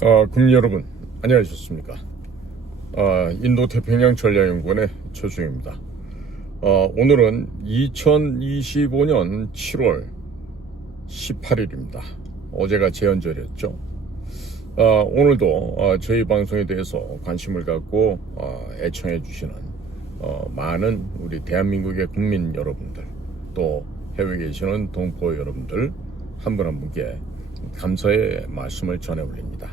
국민 여러분, 안녕하셨습니까? 인도태평양 전략연구원의 최수영입니다. 오늘은 2025년 7월 18일입니다. 어제가 제헌절이었죠. 오늘도 저희 방송에 대해서 관심을 갖고 애청해 주시는 많은 우리 대한민국의 국민 여러분들, 또 해외에 계시는 동포 여러분들 한 분 한 분께 감사의 말씀을 전해 올립니다.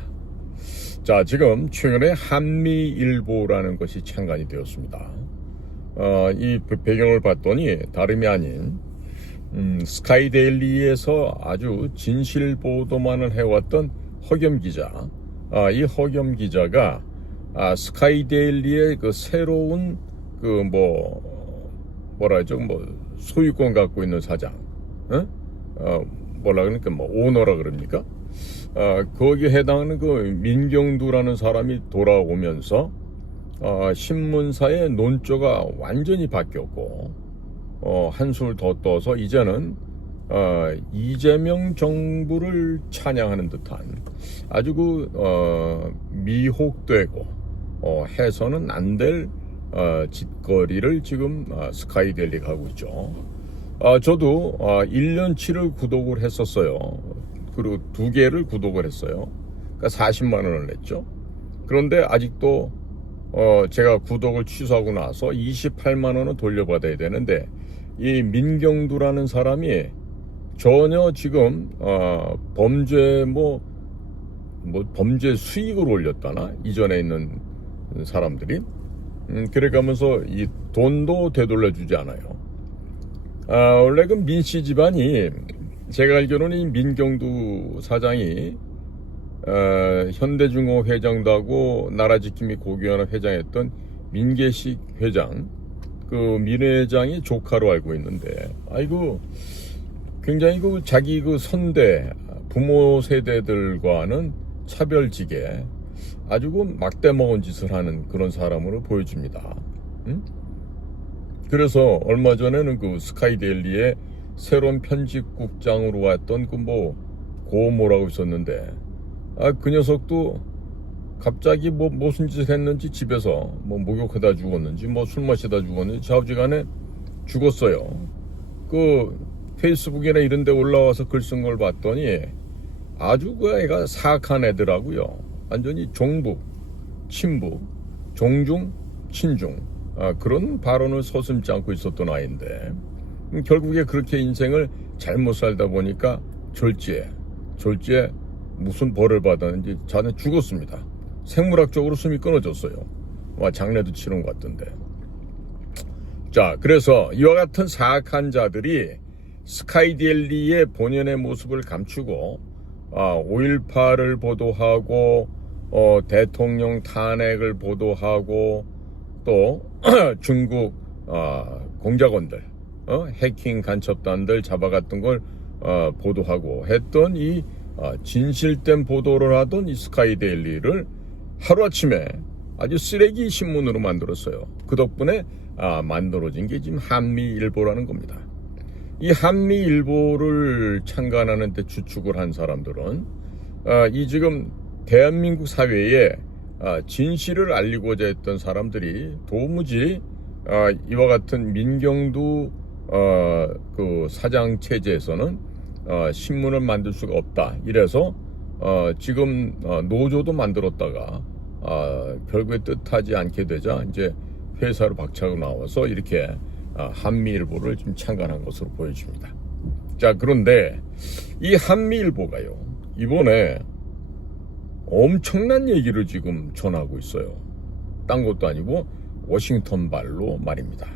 자, 지금 최근에 한미일보라는 것이 창간이 되었습니다. 이 배경을 봤더니 다름이 아닌 스카이데일리에서 아주 진실 보도만을 해왔던 허겸 기자, 이 허겸 기자가 스카이데일리의 그 새로운 소유권 갖고 있는 사장, 그러니까 오너라 그럽니까? 거기에 해당하는 그 민경두라는 사람이 돌아오면서 신문사의 논조가 완전히 바뀌었고, 한술 더 떠서 이제는 이재명 정부를 찬양하는 듯한 아주 미혹되고 해서는 안 될 짓거리를 지금 스카이데일리가 하고 있죠. 저도 1년치를 구독을 했었어요. 그리고 2개를 구독을 했어요. 그러니까 40만 원을 냈죠. 그런데 아직도 제가 구독을 취소하고 나서 28만 원은 돌려받아야 되는데, 이 민경두라는 사람이 전혀 지금 범죄 범죄 수익을 올렸다나, 이전에 있는 사람들이 그래가면서 이 돈도 되돌려주지 않아요. 원래 그 민씨 집안이, 제가 알기로는 이 민경두 사장이 현대중공업 회장도 하고 나라지킴이 고기연합 회장했던 민계식 회장, 그 민 회장이 조카로 알고 있는데, 굉장히 자기 선대 부모 세대들과는 차별지게 아주 막대 먹은 짓을 하는 그런 사람으로 보여집니다. 그래서 얼마 전에는 그 스카이데일리의 새로운 편집국장으로 왔던 고모라고 있었는데, 그 녀석도 갑자기 무슨 짓을 했는지 집에서 목욕하다 죽었는지 술 마시다 죽었는지 좌우지간에 죽었어요. 그 페이스북이나 이런 데 올라와서 글 쓴 걸 봤더니 아주 그 애가 사악한 애더라고요. 완전히 종북, 친북, 종중, 친중, 그런 발언을 서슴지 않고 있었던 아이인데, 결국에 그렇게 인생을 잘못 살다 보니까 졸지에 무슨 벌을 받았는지 자네 죽었습니다. 생물학적으로 숨이 끊어졌어요. 장례도 치른 것 같던데. 자, 그래서 이와 같은 사악한 자들이 스카이데일리의 본연의 모습을 감추고 5.18을 보도하고 대통령 탄핵을 보도하고, 또 중국 공작원들, 해킹 간첩단들 잡아갔던 걸 보도하고 했던 이 진실된 보도를 하던 이 스카이데일리를 하루아침에 아주 쓰레기 신문으로 만들었어요. 그 덕분에 만들어진 게 지금 한미일보라는 겁니다. 이 한미일보를 창간하는 데 주축을 한 사람들은 이 지금 대한민국 사회에 진실을 알리고자 했던 사람들이 도무지 이와 같은 민경두 그 사장 체제에서는 신문을 만들 수가 없다. 이래서 지금 노조도 만들었다가 결국에 뜻하지 않게 되자 이제 회사로 박차고 나와서 이렇게 한미일보를 좀 창간한 것으로 보여집니다. 자, 그런데 이 한미일보가요, 이번에 엄청난 얘기를 지금 전하고 있어요. 딴 것도 아니고 워싱턴 발로 말입니다.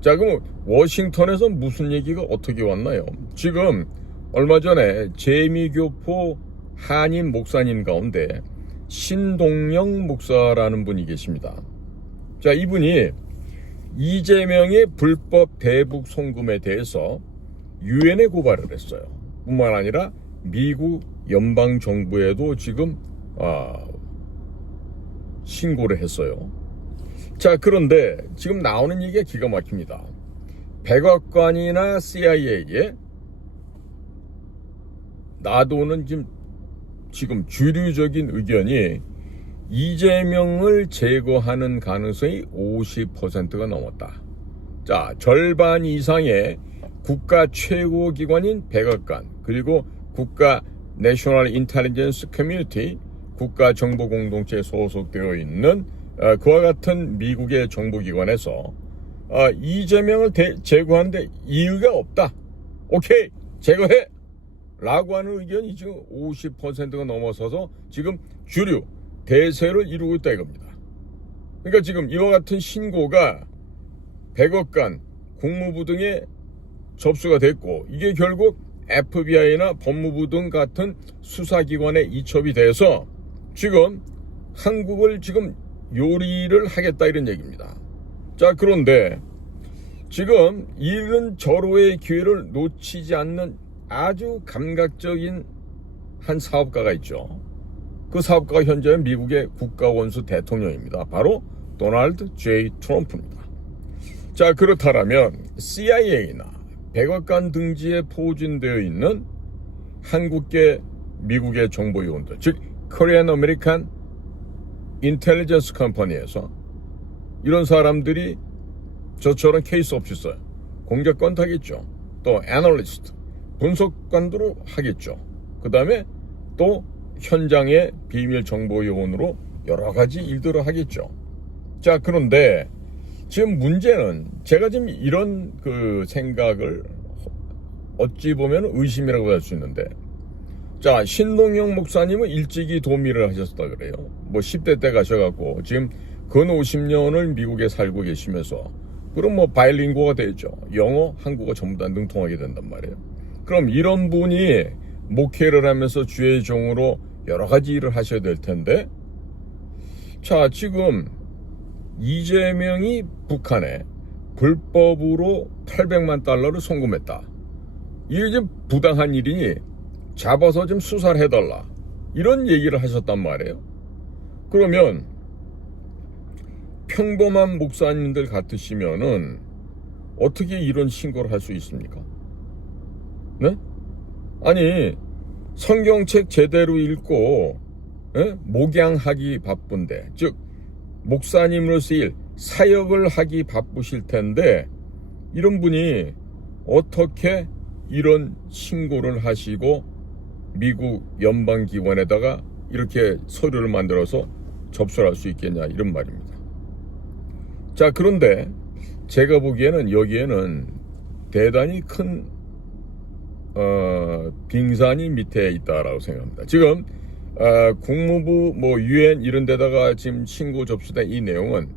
자, 그럼 워싱턴에서 무슨 얘기가 어떻게 왔나요? 지금 얼마 전에 재미교포 한인 목사님 가운데 신동영 목사라는 분이 계십니다. 자, 이분이 이재명의 불법 대북 송금에 대해서 유엔에 고발을 했어요. 뿐만 아니라 미국 연방정부에도 지금 신고를 했어요. 자, 그런데 지금 나오는 얘기가 기가 막힙니다. 백악관이나 CIA에 놔두는 지금 지금 주류적인 의견이 이재명을 제거하는 가능성이 50%가 넘었다. 자, 절반 이상의 국가 최고기관인 백악관, 그리고 국가 내셔널 인텔리전스 커뮤니티, 국가정보공동체에 소속되어 있는 그와 같은 미국의 정보기관에서 이재명을 제거하는데 이유가 없다. 오케이, 제거해! 라고 하는 의견이 지금 50%가 넘어서서 지금 주류, 대세를 이루고 있다 이겁니다. 그러니까 지금 이와 같은 신고가 백악관, 국무부 등에 접수가 됐고, 이게 결국 FBI나 법무부 등 같은 수사기관에 이첩이 돼서 지금 한국을 지금 요리를 하겠다 이런 얘기입니다. 자, 그런데 지금 이런 절호의 기회를 놓치지 않는 아주 감각적인 한 사업가가 있죠. 그 사업가가 현재 미국의 국가원수 대통령입니다. 바로 도널드 J. 트럼프입니다. 자, 그렇다면 CIA나 백악관 등지에 포진되어 있는 한국계 미국의 정보요원들, 즉 Korean American Intelligence Company에서 이런 사람들이 저처럼 케이스 오피서, 공작관 하겠죠. 또 애널리스트, 분석관으로 하겠죠. 그 다음에 또 현장의 비밀 정보 요원으로 여러 가지 일들을 하겠죠. 자, 그런데 지금 문제는 제가 지금 이런 그 생각을 어찌 보면 의심이라고 할 수 있는데, 자, 신동영 목사님은 일찍이 도미를 하셨다 그래요. 뭐 10대 때 가셔갖고 지금 근 50년을 미국에 살고 계시면서 그럼 뭐 바이링구어가 되죠. 영어, 한국어 전부 다 능통하게 된단 말이에요. 그럼 이런 분이 목회를 하면서 주의 종으로 여러 가지 일을 하셔야 될 텐데, 자, 지금 이재명이 북한에 불법으로 800만 달러를 송금했다. 이게 지금 부당한 일이니 잡아서 좀 수사를 해달라. 이런 얘기를 하셨단 말이에요. 그러면 평범한 목사님들 같으시면은 어떻게 이런 신고를 할 수 있습니까? 네? 아니, 성경책 제대로 읽고 목양하기 바쁜데, 즉 목사님으로서의 사역을 하기 바쁘실 텐데 이런 분이 어떻게 이런 신고를 하시고 미국 연방기관에다가 이렇게 서류를 만들어서 접수를 할 수 있겠냐 이런 말입니다. 자, 그런데 제가 보기에는 여기에는 대단히 큰 빙산이 밑에 있다라고 생각합니다. 지금 국무부 뭐 유엔 이런 데다가 지금 신고 접수된 이 내용은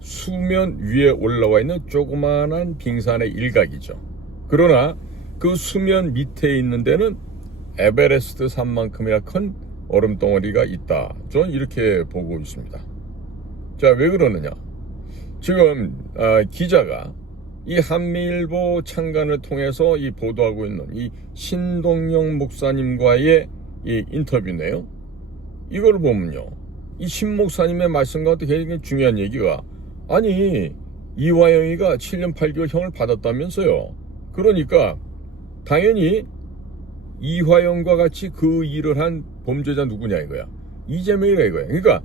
수면 위에 올라와 있는 조그마한 빙산의 일각이죠. 그러나 그 수면 밑에 있는 데는 에베레스트 산만큼이나 큰 얼음덩어리가 있다. 저는 이렇게 보고 있습니다. 자, 왜 그러느냐? 지금 기자가 이 한미일보 창간을 통해서 이 보도하고 있는 이 신동영 목사님과의 이 인터뷰네요. 이걸 보면요, 이 신 목사님의 말씀과 굉장히 중요한 얘기가, 아니 이화영이가 7년 8개월 형을 받았다면서요. 그러니까 당연히 이화영과 같이 그 일을 한 범죄자 누구냐 이거야. 이재명이라 이거야. 그러니까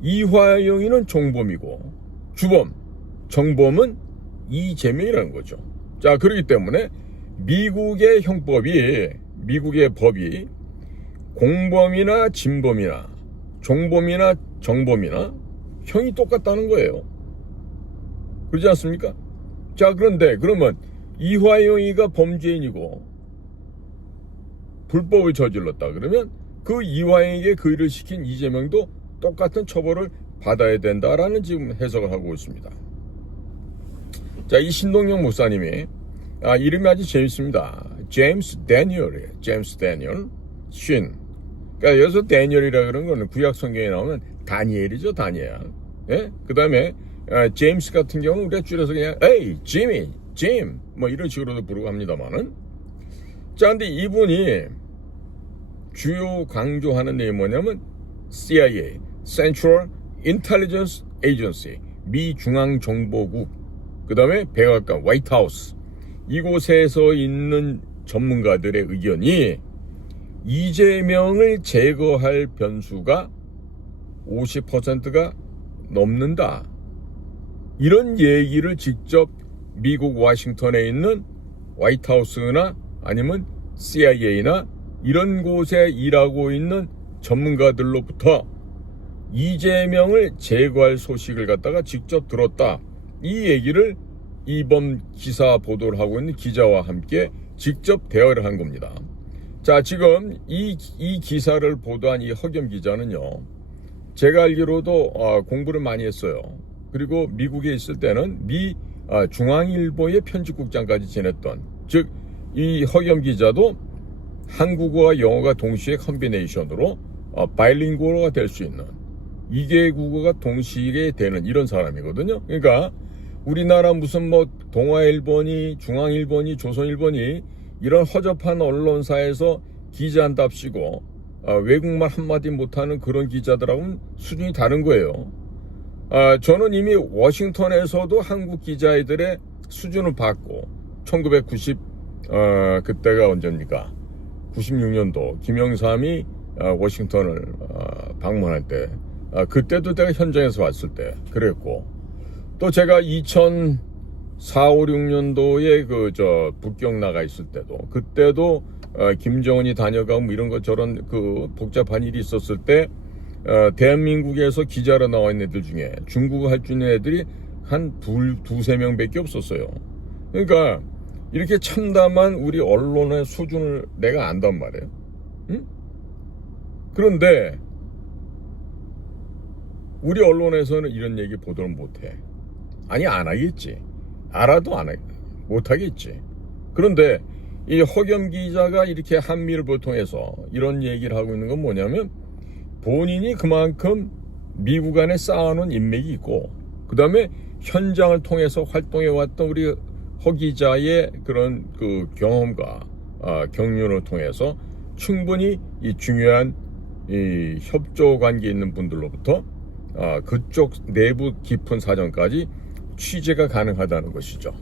이화영이는 종범이고 주범, 정범은 이재명이라는 거죠. 자, 그렇기 때문에 미국의 형법이, 미국의 법이 공범이나 진범이나 종범이나 정범이나 형이 똑같다는 거예요. 그렇지 않습니까? 자, 그런데 그러면 이화영이가 범죄인이고 불법을 저질렀다 그러면 그 이화영에게 그 일을 시킨 이재명도 똑같은 처벌을 받아야 된다라는 지금 해석을 하고 있습니다. 자, 이 신동영 목사님이 이름이 아주 재밌습니다. 제임스 데니얼이에요. 제임스 데니얼 신. 그러니까 여기서 데니얼이라 그러는 거는 구약 성경에 나오는 다니엘이죠. 다니엘. 예? 그 다음에 제임스 같은 경우는 우리가 줄여서 그냥 에이 지미, 짐 뭐 이런 식으로도 부르고 합니다만은, 자, 근데 이분이 주요 강조하는 내용이 뭐냐면 CIA, Central Intelligence Agency, 미 중앙정보국, 그 다음에 백악관, 화이트하우스, 이곳에서 있는 전문가들의 의견이 이재명을 제거할 변수가 50%가 넘는다. 이런 얘기를 직접 미국 워싱턴에 있는 화이트하우스나 아니면 CIA나 이런 곳에 일하고 있는 전문가들로부터 이재명을 제거할 소식을 갖다가 직접 들었다. 이 얘기를 이번 기사 보도를 하고 있는 기자와 함께 직접 대화를 한 겁니다. 자, 지금 이 기사를 보도한 이 허겸 기자는요, 제가 알기로도 공부를 많이 했어요. 그리고 미국에 있을 때는 중앙일보의 편집국장까지 지냈던, 즉 이 허겸 기자도 한국어와 영어가 동시에 컨비네이션으로 바이링구어가 될 수 있는 2개 국어가 동시에 되는 이런 사람이거든요. 그러니까 우리나라 무슨 뭐 동아일보니 중앙일보니 조선일보니 이런 허접한 언론사에서 기자한답시고 외국말 한마디 못하는 그런 기자들하고는 수준이 다른 거예요. 저는 이미 워싱턴에서도 한국 기자들의 수준을 봤고 1990 그때가 언제입니까? 96년도 김영삼이 워싱턴을 방문할 때 그때도 내가 현장에서 왔을 때 그랬고, 또 제가 2004, 5, 6년도에 북경 나가 있을 때도 그때도 김정은이 다녀가고 뭐 이런 것 저런 그 복잡한 일이 있었을 때 대한민국에서 기자로 나와 있는 애들 중에 중국어 할 줄 있는 애들이 한 두세 명밖에 없었어요. 그러니까 이렇게 참담한 우리 언론의 수준을 내가 안단 말이에요. 응? 그런데 우리 언론에서는 이런 얘기 보도를 못해. 아니, 안 하겠지. 알아도 못하겠지. 그런데 이 허겸 기자가 이렇게 한미를 보통해서 이런 얘기를 하고 있는 건 뭐냐면, 본인이 그만큼 미국 안에 쌓아놓은 인맥이 있고, 그 다음에 현장을 통해서 활동해왔던 우리 허 기자의 그런 그 경험과 경륜을 통해서 충분히 이 중요한 이 협조 관계에 있는 분들로부터 그쪽 내부 깊은 사정까지 취재가 가능하다는 것이죠.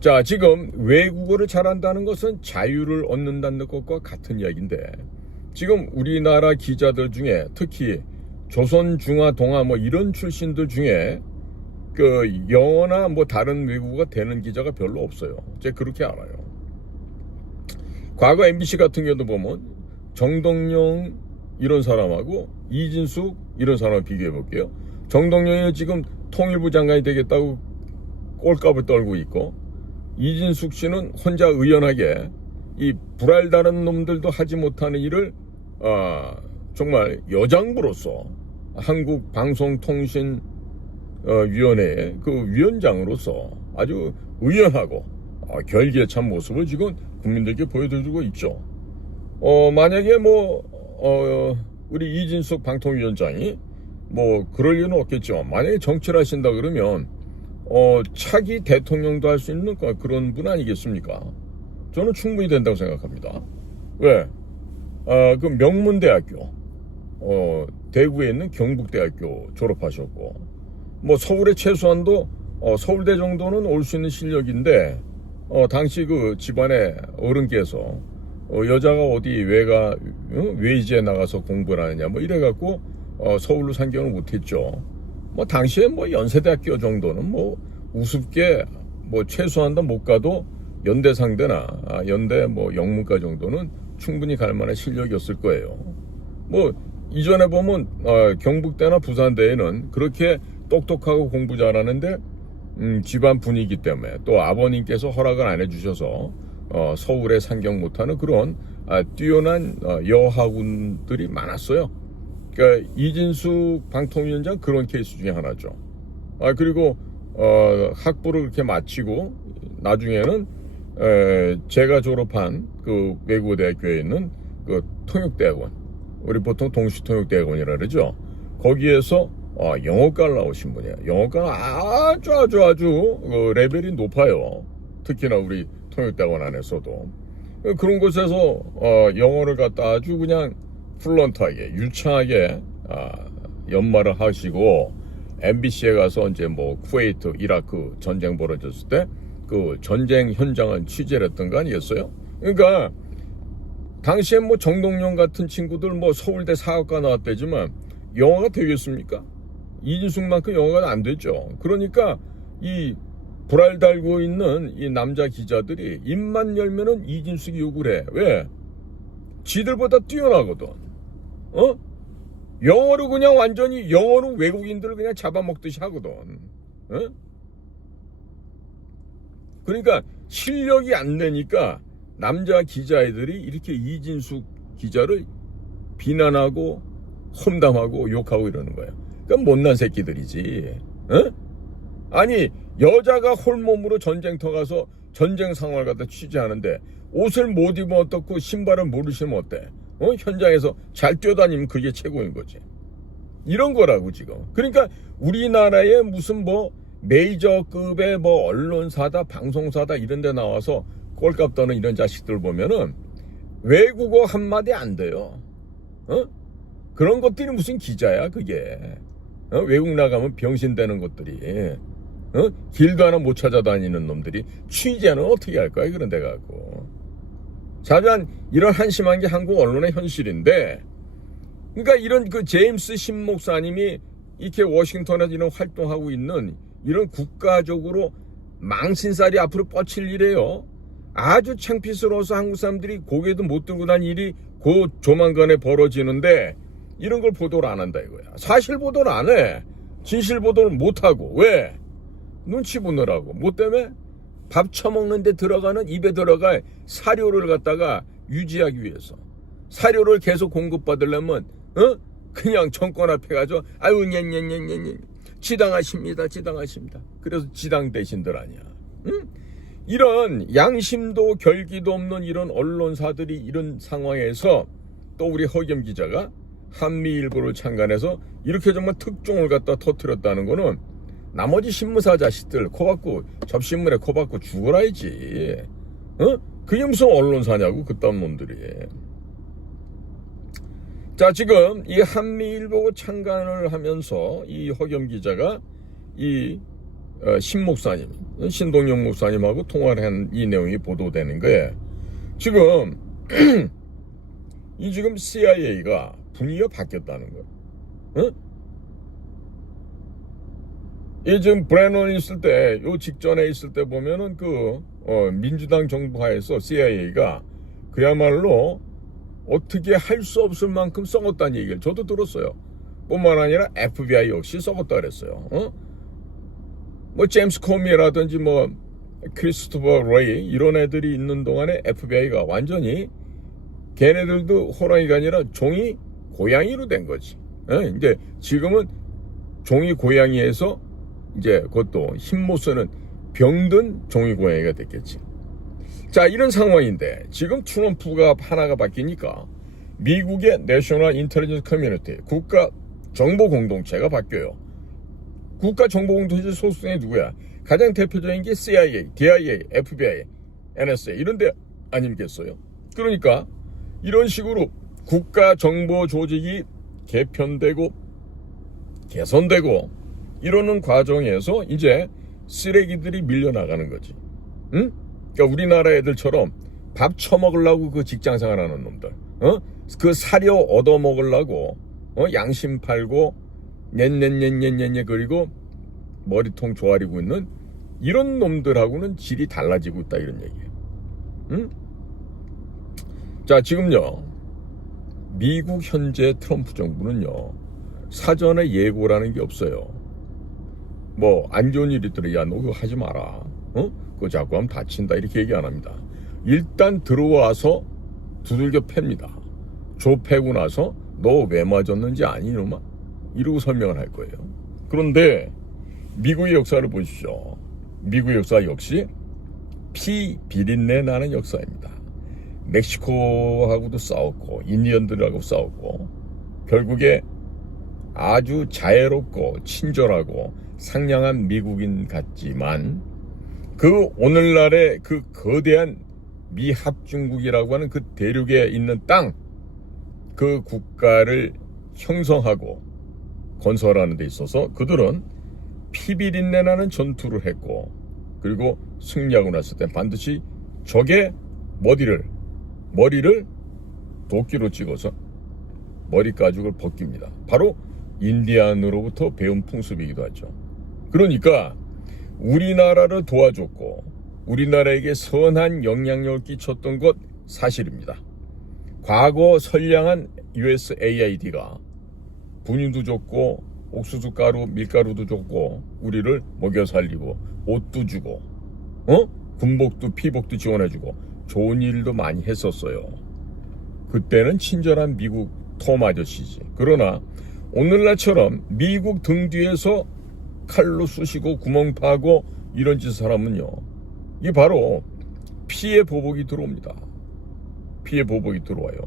자, 지금 외국어를 잘한다는 것은 자유를 얻는다는 것과 같은 이야기인데, 지금 우리나라 기자들 중에 특히 조선, 중화, 동아 뭐 이런 출신들 중에 그 영어나 뭐 다른 외국어가 되는 기자가 별로 없어요. 제가 그렇게 알아요. 과거 MBC 같은 경우도 보면 정동영 이런 사람하고 이진숙 이런 사람을 비교해 볼게요. 정동영이 지금 통일부 장관이 되겠다고 꼴값을 떨고 있고, 이진숙 씨는 혼자 의연하게 이 불알다른 놈들도 하지 못하는 일을 정말 여장부로서 한국방송통신위원회의 그 위원장으로서 아주 의연하고 결기찬 모습을 지금 국민들께 보여드리고 있죠. 만약에 우리 이진숙 방통위원장이 뭐 그럴 리는 없겠지만, 만약에 정치를 하신다 그러면 차기 대통령도 할 수 있는 그런 분 아니겠습니까? 저는 충분히 된다고 생각합니다. 왜? 그 명문대학교, 대구에 있는 경북대학교 졸업하셨고, 뭐 서울에 최소한도 서울대 정도는 올 수 있는 실력인데, 당시 그 집안의 어른께서 여자가 어디 외지에 나가서 공부를 하느냐 뭐 이래갖고 서울로 상경을 못했죠. 뭐 당시에 뭐 연세대학교 정도는 뭐 우습게 뭐 최소한도 못 가도 연대 상대나 연대 뭐 영문과 정도는 충분히 갈 만한 실력이었을 거예요. 뭐 이전에 보면 경북대나 부산대에는 그렇게 똑똑하고 공부 잘하는데 집안 분위기 때문에 또 아버님께서 허락을 안 해주셔서 서울에 상경 못하는 그런 뛰어난 여학운들이 많았어요. 그러니까 이진숙 방통위원장 그런 케이스 중에 하나죠. 그리고 학부를 그렇게 마치고 나중에는 제가 졸업한 그 외국어대학교에 있는 그 통역대학원, 우리 보통 동시통역대학원이라 그러죠. 거기에서 영어과를 나오신 분이에요. 영어과는 아주 레벨이 높아요. 특히나 우리 통역대학원 안에서도. 그런 곳에서 영어를 갖다 아주 그냥 플런트하게 유창하게 연마를 하시고, MBC에 가서 이제 뭐 쿠웨이트, 이라크 전쟁 벌어졌을 때 그 전쟁 현장을 취재를 했던 거 아니겠어요? 그러니까 당시에 뭐 정동영 같은 친구들 뭐 서울대 사학과 나왔대지만 영화가 되겠습니까? 이진숙만큼 영화가 안 되죠. 그러니까 이 불알 달고 있는 이 남자 기자들이 입만 열면은 이진숙이 욕을 해. 왜? 지들보다 뛰어나거든. 영어로 그냥 완전히 영어로 외국인들을 그냥 잡아먹듯이 하거든. 그러니까 실력이 안 되니까 남자 기자애들이 이렇게 이진숙 기자를 비난하고 험담하고 욕하고 이러는 거예요. 그러니까 못난 새끼들이지. 아니 여자가 홀몸으로 전쟁터 가서 전쟁 상황을 갖다 취재하는데 옷을 못 입으면 어떻고 신발을 모르시면 어때? 현장에서 잘 뛰어다니면 그게 최고인 거지. 이런 거라고 지금. 그러니까 우리나라에 무슨 뭐 메이저급의 뭐 언론사다 방송사다 이런 데 나와서 꼴값 떠는 이런 자식들 보면은 외국어 한마디 안 돼요. 그런 것들이 무슨 기자야 그게. 외국 나가면 병신 되는 것들이. 길도 하나 못 찾아다니는 놈들이 취재는 어떻게 할 거야 그런 데 가고. 자주한 이런 한심한 게 한국 언론의 현실인데, 그러니까 이런 그 제임스 신 목사님이 이렇게 워싱턴에서 이런 활동하고 있는 이런 국가적으로 망신살이 앞으로 뻗칠 일이에요. 아주 창피스러워서 한국 사람들이 고개도 못 들고 다니는 일이 그 조만간에 벌어지는데 이런 걸 보도를 안 한다 이거야. 사실 보도를 안 해. 진실 보도를 못 하고. 왜? 눈치 보느라고. 뭐 때문에? 밥 처먹는데 들어가는 입에 들어갈 사료를 갖다가 유지하기 위해서. 사료를 계속 공급받으려면 그냥 정권 앞에 가서 아유 냐냐냐냐냐 지당하십니다. 그래서 지당 대신들 아니야. 이런 양심도 결기도 없는 이런 언론사들이 이런 상황에서 또 우리 허겸 기자가 한미일보를 창간해서 이렇게 정말 특종을 갖다 터뜨렸다는 거는 나머지 신문사 자식들 코박고 접신문에 코박고 죽어라야지. 그게 무슨 언론사냐고 그딴 놈들이. 자 지금 이 한미일보 창간을 하면서 이 허겸 기자가 이 신 목사님 신동영 목사님하고 통화를 한 이 내용이 보도되는 거예요. 지금 이 지금 CIA가 분위기가 바뀌었다는 거예요. 이 지금 브래넌 있을 때, 요 직전에 있을 때 보면은 민주당 정부 하에서 CIA가 그야말로 어떻게 할 수 없을 만큼 썩었다는 얘기를 저도 들었어요. 뿐만 아니라 FBI 역시 썩었다 그랬어요. 뭐 제임스 코미라든지 뭐 크리스토퍼 레이 이런 애들이 있는 동안에 FBI가 완전히 걔네들도 호랑이가 아니라 종이 고양이로 된 거지. 이제 지금은 종이 고양이에서 이제 그것도 힘 못 쓰는 병든 종이 고양이가 됐겠지. 자 이런 상황인데 지금 트럼프가 하나가 바뀌니까 미국의 내셔널 인텔리전스 커뮤니티 국가 정보 공동체가 바뀌어요. 국가 정보 공동체 소속이 누구야? 가장 대표적인 게 CIA, DIA, FBI, NSA 이런 데 아니겠어요? 그러니까 이런 식으로 국가 정보 조직이 개편되고 개선되고 이러는 과정에서 이제 쓰레기들이 밀려나가는 거지. 그러니까 우리나라 애들처럼 밥 처먹으려고 그 직장 생활하는 놈들, 그 사료 얻어먹으려고 양심 팔고 녜 그리고 머리통 조아리고 있는 이런 놈들하고는 질이 달라지고 있다 이런 얘기예요. 자 지금요 미국 현재 트럼프 정부는요 사전에 예고라는 게 없어요. 뭐 안 좋은 일이 있더라 야 너 그거 하지 마라. 그거 자꾸 하면 다친다 이렇게 얘기 안 합니다. 일단 들어와서 두들겨 팹니다. 조 패고 나서 너 왜 맞았는지 아니 놈아? 이러고 설명을 할 거예요. 그런데 미국의 역사를 보십시오. 미국 역사 역시 피 비린내 나는 역사입니다. 멕시코하고도 싸웠고 인디언들하고 싸웠고 결국에 아주 자애롭고 친절하고 상냥한 미국인 같지만 그 오늘날의 그 거대한 미합중국이라고 하는 그 대륙에 있는 땅 그 국가를 형성하고 건설하는 데 있어서 그들은 피비린내 나는 전투를 했고 그리고 승리하고 났을 때 반드시 적의 머리를 도끼로 찍어서 머리 가죽을 벗깁니다. 바로 인디안으로부터 배운 풍습이기도 하죠. 그러니까 우리나라를 도와줬고 우리나라에게 선한 영향력을 끼쳤던 것 사실입니다. 과거 선량한 USAID가 분유도 줬고 옥수수 가루, 밀가루도 줬고 우리를 먹여 살리고 옷도 주고 군복도 피복도 지원해주고 좋은 일도 많이 했었어요. 그때는 친절한 미국 톰 아저씨지. 그러나 오늘날처럼 미국 등 뒤에서 칼로 쑤시고 구멍 파고 이런 짓을 하면요, 이게 바로 피해 보복이 들어옵니다. 피해 보복이 들어와요.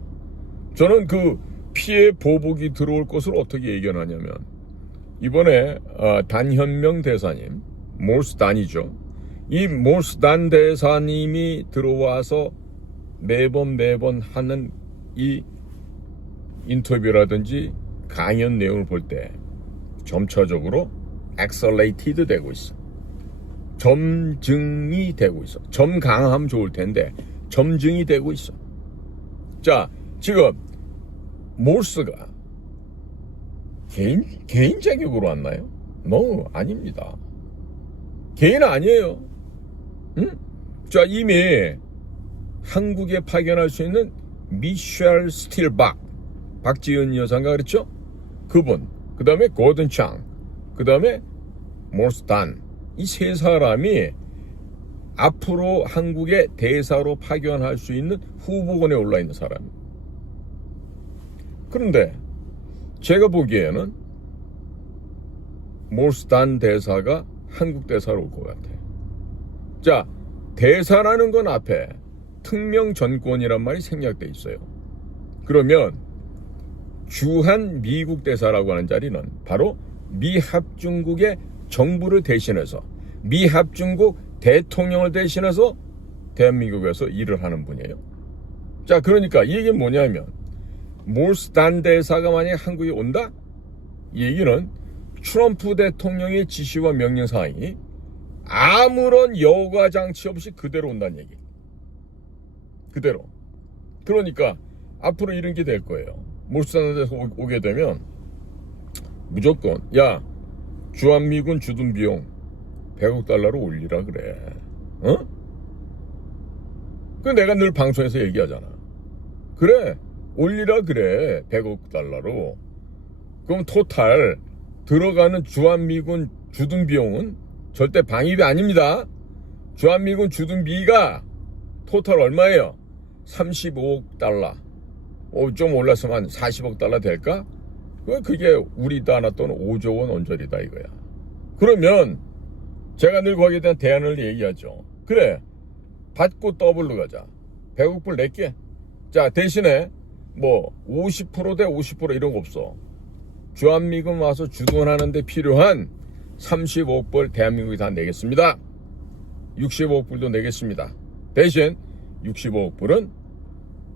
저는 그 피해 보복이 들어올 것을 어떻게 예견하냐면, 이번에 단현명 대사님, 모스 단이죠. 이 모스 단 대사님이 들어와서 매번 하는 이 인터뷰라든지 강연 내용을 볼 때 점차적으로 엑셀레이티드 되고 있어. 점증이 되고 있어. 점 강하면 좋을 텐데 점증이 되고 있어. 자, 지금 몰스가 개인 자격으로 왔나요? No, 아닙니다. 개인 아니에요. 응? 자, 이미 한국에 파견할 수 있는 미셸 스틸박, 박지은 여사인가 그랬죠? 그분, 그 다음에 고든 창, 그 다음에 몰스 단, 이 세 사람이 앞으로 한국의 대사로 파견할 수 있는 후보군에 올라 있는 사람입니다. 그런데 제가 보기에는 몰스 단 대사가 한국 대사로 올 것 같아요. 자, 대사라는 건 앞에 특명 전권이란 말이 생략돼 있어요. 그러면 주한 미국 대사라고 하는 자리는 바로 미합중국의 정부를 대신해서 미합중국 대통령을 대신해서 대한민국에서 일을 하는 분이에요. 자, 그러니까 이 얘기는 뭐냐면 몰스 단 대사가 만약에 한국에 온다? 이 얘기는 트럼프 대통령의 지시와 명령사항이 아무런 여과 장치 없이 그대로 온다는 얘기. 그대로. 그러니까 앞으로 이런 게 될 거예요. 몰스 단 대사 오게 되면 무조건 야, 주한미군 주둔 비용 100억 달러로 올리라 그래. 그 내가 늘 방송에서 얘기하잖아. 그래, 올리라 그래. 100억 달러로. 그럼 토탈 들어가는 주한미군 주둔 비용은 절대 방위비 아닙니다. 주한미군 주둔비가 토탈 얼마예요? 35억 달러. 좀 올랐으면 한 40억 달러 될까? 그게 우리 단화 또는 5조 원 언저리다 이거야. 그러면 제가 늘 거기에 대한 대안을 얘기하죠. 그래, 받고 더블로 가자. 100억 불 낼게. 자, 대신에 뭐 50% 대 50% 이런 거 없어. 주한미군 와서 주둔하는데 필요한 35억 불 대한민국이 다 내겠습니다. 65억 불도 내겠습니다. 대신 65억 불은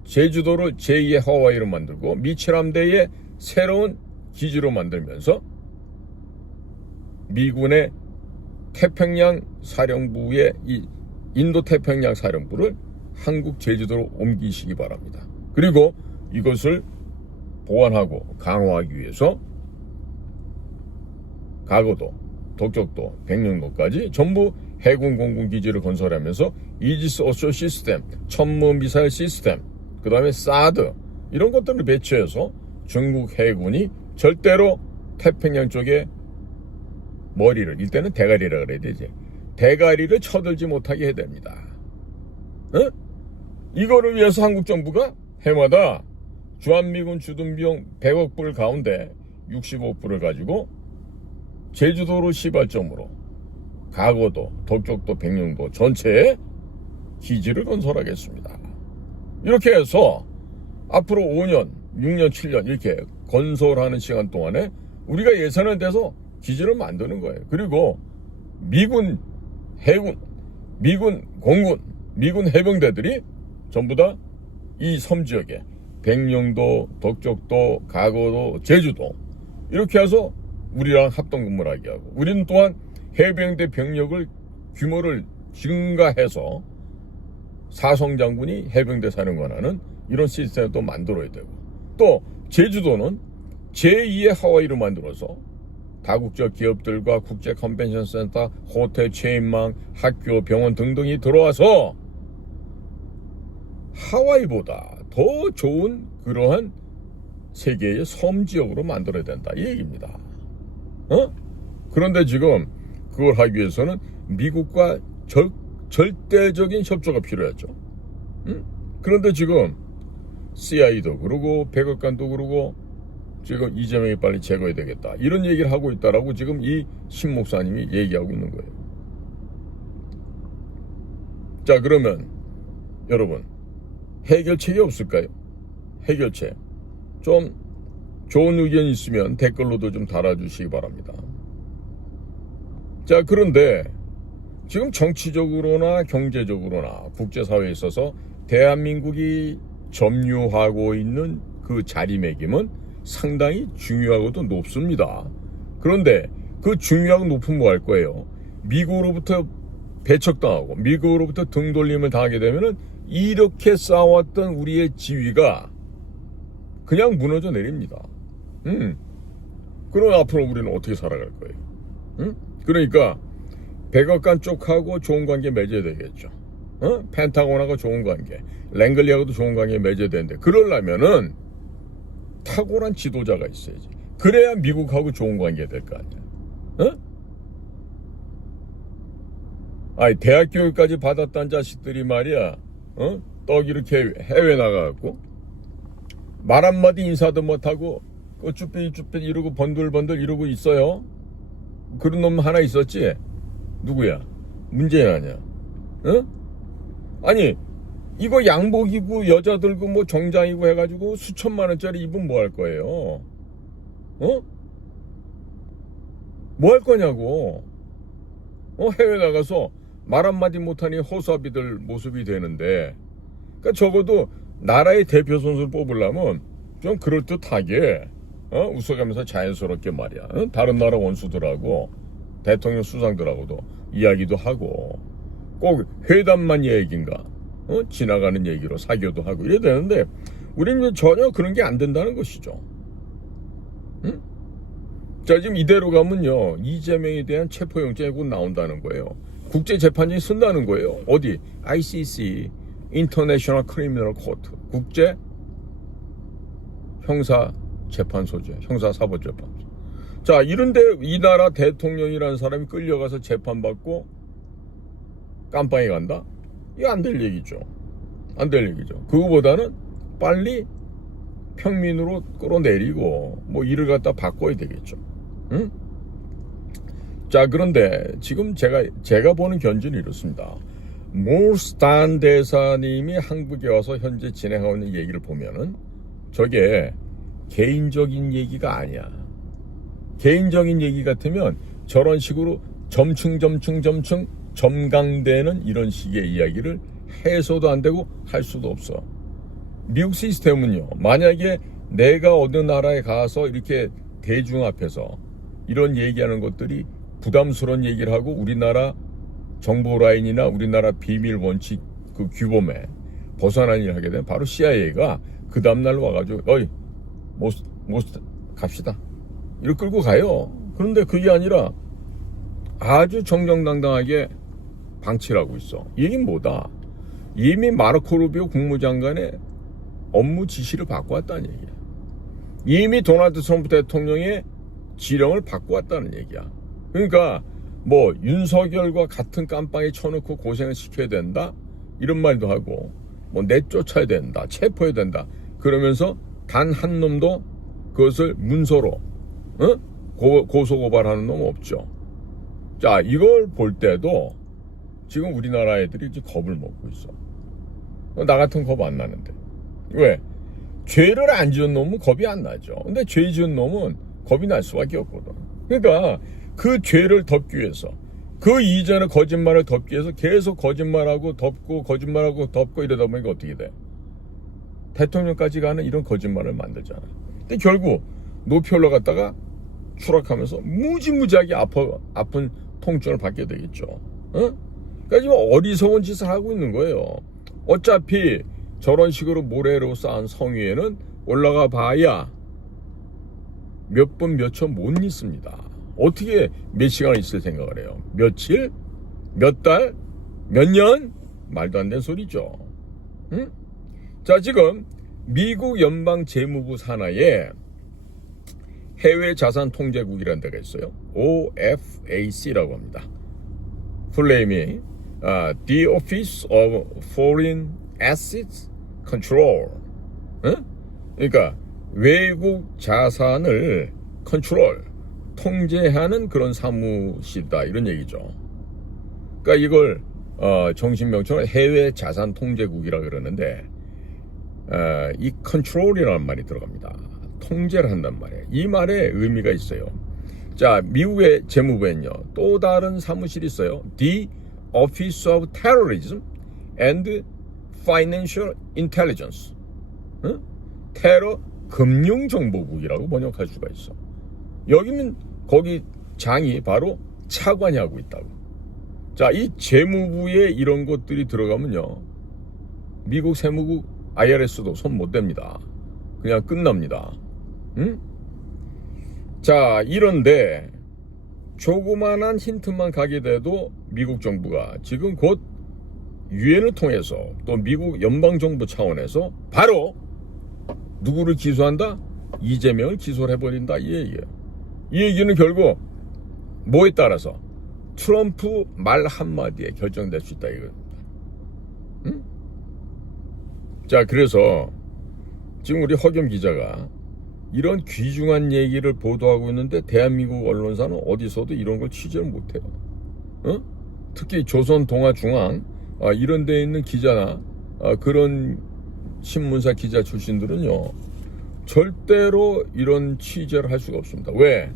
제주도를 제2의 하와이로 만들고 미칠함대의 새로운 기지로 만들면서 미군의 태평양 사령부의 이 인도 태평양 사령부를 한국 제주도로 옮기시기 바랍니다. 그리고 이것을 보완하고 강화하기 위해서 가거도, 독적도, 백령도까지 전부 해군 공군 기지를 건설하면서 이지스 어쇼 시스템, 천무 미사일 시스템, 그 다음에 사드 이런 것들을 배치해서 중국 해군이 절대로 태평양 쪽에 머리를, 이때는 대가리라 그래야 되지, 대가리를 쳐들지 못하게 해야 됩니다. 이거를 위해서 한국 정부가 해마다 주한미군 주둔비용 100억 불 가운데 60억 불을 가지고 제주도로 시발점으로 가거도, 독적도, 백령도 전체에 기지를 건설하겠습니다. 이렇게 해서 앞으로 5년, 6년, 7년 이렇게 건설하는 시간 동안에 우리가 예산을 내서 기지를 만드는 거예요. 그리고 미군 해군, 미군 공군, 미군 해병대들이 전부 다 이 섬 지역에 백령도, 독적도, 가거도, 제주도 이렇게 해서 우리랑 합동근무를 하게 하고, 우리는 또한 해병대 병력을 규모를 증가해서 사성장군이 해병대 사령관하는 이런 시스템을 또 만들어야 되고, 또 제주도는 제2의 하와이로 만들어서 다국적 기업들과 국제 컨벤션 센터, 호텔 체인망, 학교, 병원 등등이 들어와서 하와이보다 더 좋은 그러한 세계의 섬 지역으로 만들어야 된다, 이 얘기입니다. 그런데 지금 그걸 하기 위해서는 미국과 절대적인 협조가 필요하죠. 그런데 지금 CIA도 그러고 백악관도 그러고 지금 이재명이 빨리 제거해야 되겠다, 이런 얘기를 하고 있다라고 지금 이 신 목사님이 얘기하고 있는 거예요. 자, 그러면 여러분, 해결책이 없을까요? 해결책 좀 좋은 의견 있으면 댓글로도 좀 달아주시기 바랍니다. 자, 그런데 지금 정치적으로나 경제적으로나 국제사회에 있어서 대한민국이 점유하고 있는 그 자리매김은 상당히 중요하고도 높습니다. 그런데 그 중요하고 높은 뭐 할 거예요? 미국으로부터 배척당하고 미국으로부터 등돌림을 당하게 되면은 이렇게 쌓아왔던 우리의 지위가 그냥 무너져 내립니다. 그럼 앞으로 우리는 어떻게 살아갈 거예요? 그러니까 백악관 쪽하고 좋은 관계 맺어야 되겠죠. 펜타곤하고 좋은 관계, 랭글리하고도 좋은 관계 맺어야 되는데, 그러려면은 탁월한 지도자가 있어야지. 그래야 미국하고 좋은 관계가 될 거 아니야. 아니, 대학 교육까지 받았다는 자식들이 말이야, 떡 이렇게 해외 나가갖고 말 한마디 인사도 못하고 쭈삣쭈삣 이러고 번들번들 이러고 있어요. 그런 놈 하나 있었지? 누구야? 문재인 아니야? 아니, 이거 양복 입고 여자들고 뭐 정장 입고 해가지고 수천만 원짜리 입으면 뭐 할 거예요? 뭐 할 거냐고. 해외 나가서 말 한마디 못하니 허수아비들 모습이 되는데, 그러니까 적어도 나라의 대표 선수를 뽑으려면 좀 그럴듯하게 웃어가면서 자연스럽게 말이야, 다른 나라 원수들하고 대통령 수상들하고도 이야기도 하고, 꼭 회담만 얘기인가, 지나가는 얘기로 사교도 하고 이래야 되는데, 우리는 전혀 그런 게 안 된다는 것이죠. 자, 지금 이대로 가면요, 이재명에 대한 체포영장이 곧 나온다는 거예요. 국제재판장이 쓴다는 거예요. 어디? ICC, International Criminal Court, 국제 형사재판소죠. 형사사법재판소. 자, 이런데 이 나라 대통령이라는 사람이 끌려가서 재판받고 깜빵에 간다? 이거 안 될 얘기죠. 안 될 얘기죠. 그거보다는 빨리 평민으로 끌어내리고 뭐 일을 갖다 바꿔야 되겠죠. 자, 그런데 지금 제가 보는 견지는 이렇습니다. 몰스탄 대사님이 한국에 와서 현재 진행하고 있는 얘기를 보면은 저게 개인적인 얘기가 아니야. 개인적인 얘기 같으면 저런 식으로 점층 점강되는 이런 식의 이야기를 해서도 안 되고 할 수도 없어. 미국 시스템은요, 만약에 내가 어느 나라에 가서 이렇게 대중 앞에서 이런 얘기하는 것들이 부담스러운 얘기를 하고 우리나라 정보 라인이나 우리나라 비밀 원칙 그 규범에 벗어난 일을 하게 되면 바로 CIA가 그 다음날 와가지고 어이 모스 갑시다 이렇게 끌고 가요. 그런데 그게 아니라 아주 정정당당하게 방치를 하고 있어. 이 얘기는 뭐다? 이미 마르코 루비오 국무장관의 업무 지시를 받고 왔다는 얘기야. 이미 도널드 트럼프 대통령의 지령을 받고 왔다는 얘기야. 그러니까 뭐 윤석열과 같은 깜빵에 쳐놓고 고생을 시켜야 된다 이런 말도 하고, 뭐 내쫓아야 된다, 체포해야 된다 그러면서 단 한 놈도 그것을 문서로 고소고발하는 놈 없죠. 자, 이걸 볼 때도 지금 우리나라 애들이 이제 겁을 먹고 있어. 나 같은 겁 안 나는데. 왜? 죄를 안 지은 놈은 겁이 안 나죠. 근데 죄 지은 놈은 겁이 날 수밖에 없거든. 그러니까 그 죄를 덮기 위해서, 그 이전의 거짓말을 덮기 위해서 계속 거짓말하고 덮고 거짓말하고 덮고 이러다 보니까 어떻게 돼? 대통령까지 가는 이런 거짓말을 만들잖아. 근데 결국 높이 올라갔다가 추락하면서 무지무지하게 아픈 통증을 받게 되겠죠. 그러니까 지금 어리석은 짓을 하고 있는 거예요. 어차피 저런 식으로 모래로 쌓은 성 위에는 올라가 봐야 몇 분 몇 초 못 있습니다. 어떻게 몇 시간 있을 생각을 해요? 며칠? 몇 달? 몇 년? 말도 안 되는 소리죠. 응? 자, 지금 미국 연방 재무부 산하에 해외 자산 통제국이라는 데가 있어요. OFAC라고 합니다. 풀네임이 The Office of Foreign Assets Control. 응? 그러니까 외국 자산을 컨트롤, 통제하는 그런 사무실이다 이런 얘기죠. 그러니까 이걸 정신명칭으로 해외 자산 통제국이라 그러는데 이 컨트롤이라는 말이 들어갑니다. 통제를 한단 말이에요. 이 말에 의미가 있어요. 자, 미국의 재무부에는요 또 다른 사무실이 있어요. The Office of Terrorism and Financial Intelligence. 응? 테러 금융정보국이라고 번역할 수가 있어. 여기는 거기 장이 바로 차관이 하고 있다고. 자, 이 재무부에 이런 것들이 들어가면요 미국 세무국 IRS도 손 못 댑니다. 그냥 끝납니다. 응? 자, 이런데 조그만한 힌트만 가게 돼도 미국 정부가 지금 곧 유엔을 통해서 또 미국 연방정부 차원에서 바로 누구를 기소한다? 이재명을 기소를 해버린다 이 얘기예요. 이 얘기는 결국 뭐에 따라서 트럼프 말 한마디에 결정될 수 있다 이겁니다. 응? 자, 그래서 지금 우리 허겸 기자가 이런 귀중한 얘기를 보도하고 있는데 대한민국 언론사는 어디서도 이런 걸 취재를 못해요. 어? 특히 조선동아중앙 이런 데에 있는 기자나 그런 신문사 기자 출신들은요 절대로 이런 취재를 할 수가 없습니다. 왜?